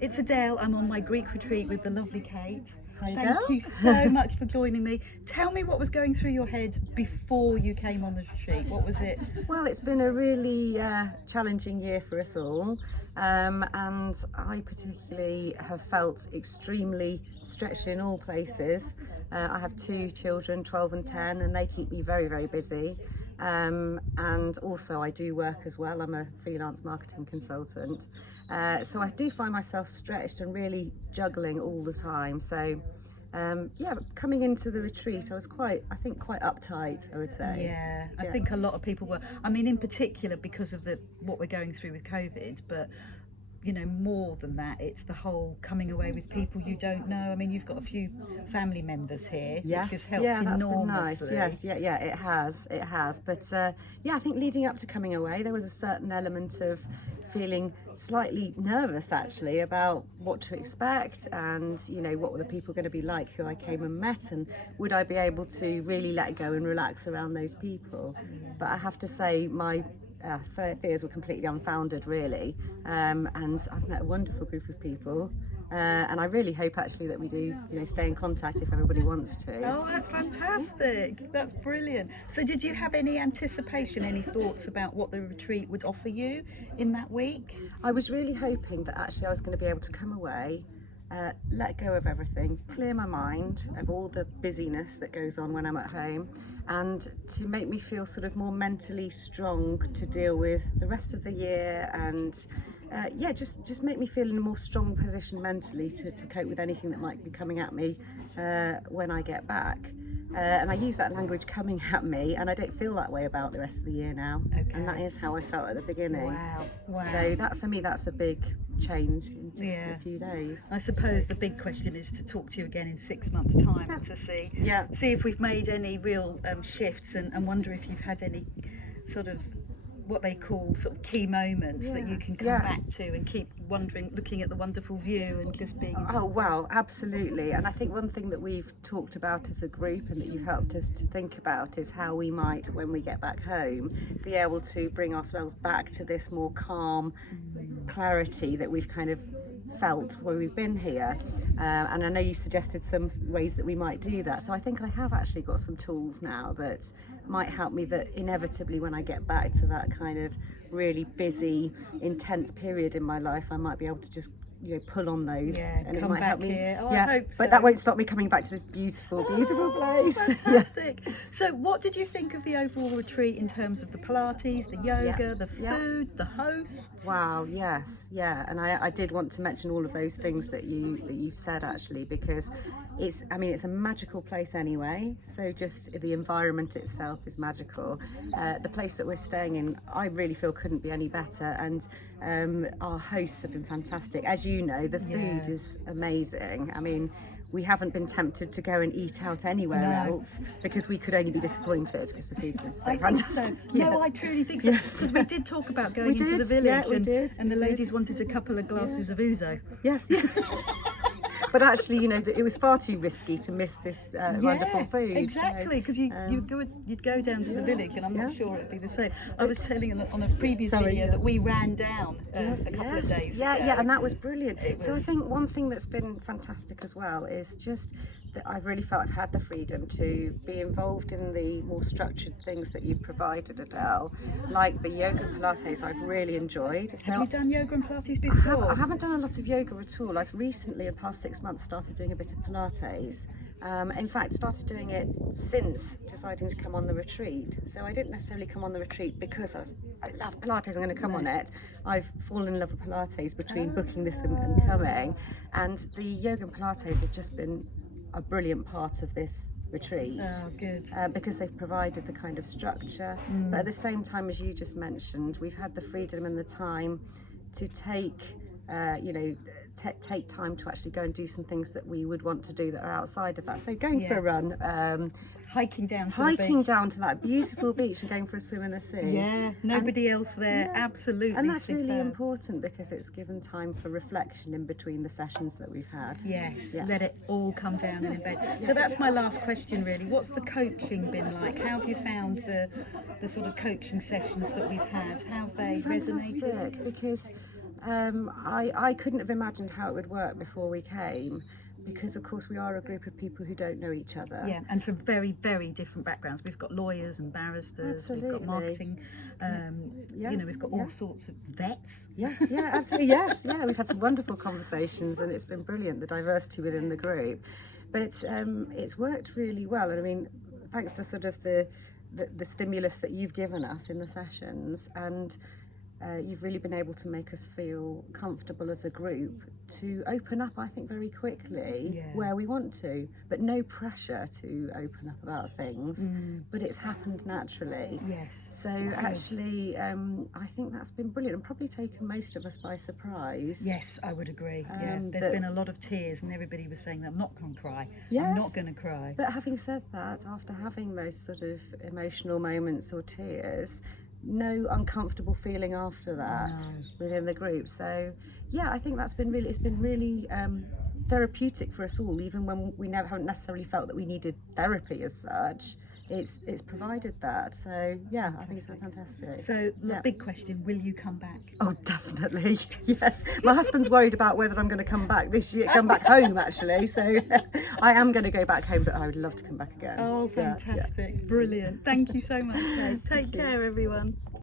It's Adele. I'm on my Greek retreat with the lovely Kate. Hi, Thank Adele. you so much for joining me. Tell me what was going through your head before you came on the retreat. What was it? Well, it's been a really challenging year for us all, and I particularly have felt extremely stretched in all places. I have two children, 12 and 10, and they keep me very, very busy. And also I do work as well. I'm a freelance marketing consultant. So I do find myself stretched and really juggling all the time. So coming into the retreat, I was quite uptight, I would say. Yeah, I think a lot of people were. I mean, in particular because of what we're going through with COVID, but you know, more than that, it's the whole coming away with people you don't know. I mean, you've got a few family members here, Yes, which has helped that's enormously. been nice. Yes, it has. But I think leading up to coming away, there was a certain element of feeling slightly nervous actually about what to expect, and you know, what were the people going to be like who I came and met, and would I be able to really let go and relax around those people. But I have to say, my fears were completely unfounded, really, and I've met a wonderful group of people, and I really hope actually that we do, you know, stay in contact if everybody wants to. Oh, that's fantastic. That's brilliant. So did you have any anticipation, any thoughts about what the retreat would offer you in that week? I was really hoping that actually I was going to be able to come away, let go of everything, clear my mind of all the busyness that goes on when I'm at home, and to make me feel sort of more mentally strong to deal with the rest of the year, and just make me feel in a more strong position mentally to cope with anything that might be coming at me when I get back. And I use that language, coming at me, and I don't feel that way about the rest of the year now. Okay. And that is how I felt at the beginning. Wow. So that, for me, that's a big change in just Yeah. a few days. I suppose the big question is to talk to you again in 6 months' time to see if we've made any real shifts, and wonder if you've had any sort of what they call sort of key moments that you can come back to and keep wondering, looking at the wonderful view and just being Oh, well, absolutely. And I think one thing that we've talked about as a group and that you've helped us to think about is how we might, when we get back home, be able to bring ourselves back to this more calm clarity that we've kind of felt where we've been here. And I know you suggested some ways that we might do that. So I think I have actually got some tools now that might help me, that inevitably when I get back to that kind of really busy, intense period in my life, I might be able to just, you know, pull on those, and it might help me. Here. Oh, I hope so. But that won't stop me coming back to this beautiful place. Fantastic. So what did you think of the overall retreat in terms of the Pilates, the yoga, the food, the hosts? Wow, yes, and I did want to mention all of those things that you've said, actually, because it's a magical place anyway. So just the environment itself is magical. The place that we're staying in, I really feel couldn't be any better, and our hosts have been fantastic. As you know, the food is amazing. I mean, we haven't been tempted to go and eat out anywhere else, because we could only be disappointed, because the food's been so fantastic. So. No, I truly think so. Because we did talk about going into the village, and the ladies wanted a couple of glasses of ouzo. Yes. But actually, you know, it was far too risky to miss this wonderful food. Exactly, because you'd go down to the village, and I'm not sure it'd be the same. I was telling on a previous video that we ran down a couple of days ago. And that was brilliant. So I think one thing that's been fantastic as well is just that I've really felt I've had the freedom to be involved in the more structured things that you've provided, Adele, like the yoga and Pilates. I've really enjoyed. Have you done yoga and Pilates before? I haven't done a lot of yoga at all. I've recently, in the past 6 months, started doing a bit of Pilates. In fact, started doing it since deciding to come on the retreat. So I didn't necessarily come on the retreat because I love Pilates, I'm going to come on it. I've fallen in love with Pilates between booking this and coming. And the yoga and Pilates have just been a brilliant part of this retreat. Oh, good. Because they've provided the kind of structure. But at the same time, as you just mentioned, we've had the freedom and the time to take time to actually go and do some things that we would want to do that are outside of that. So going for a run, hiking down to that beautiful beach and going for a swim in the sea. Yeah, nobody else there, absolutely. And that's really important, because it's given time for reflection in between the sessions that we've had. Yes, let it all come down and embed. So that's my last question, really. What's the coaching been like? How have you found the sort of coaching sessions that we've had? How have they resonated? Because I couldn't have imagined how it would work before we came, because of course we are a group of people who don't know each other. Yeah, and from very, very different backgrounds. We've got lawyers and barristers, we've got Absolutely. marketing, Yes, you know, we've got all sorts of vets. Yes, yeah, absolutely, yes, yeah. We've had some wonderful conversations, and it's been brilliant, the diversity within the group. But it's worked really well, and I mean, thanks to sort of the stimulus that you've given us in the sessions, and you've really been able to make us feel comfortable as a group to open up, I think, very quickly where we want to, but no pressure to open up about things, but it's happened naturally. Yes. So actually, I think that's been brilliant and probably taken most of us by surprise. Yes, I would agree. Yeah, there's been a lot of tears, and everybody was saying that I'm not going to cry. Yes. I'm not going to cry. But having said that, after having those sort of emotional moments or tears, no uncomfortable feeling after that within the group. So yeah, I think it's been really therapeutic for us all, even when we haven't necessarily felt that we needed therapy as such. It's provided that. So yeah, I think it's been fantastic. So the big question, will you come back? Oh, definitely. Yes. My husband's worried about whether I'm going to come back this year, come back home actually. So I am going to go back home, but I would love to come back again. Oh, fantastic. Brilliant. Thank you so much, Kate. Take care, everyone.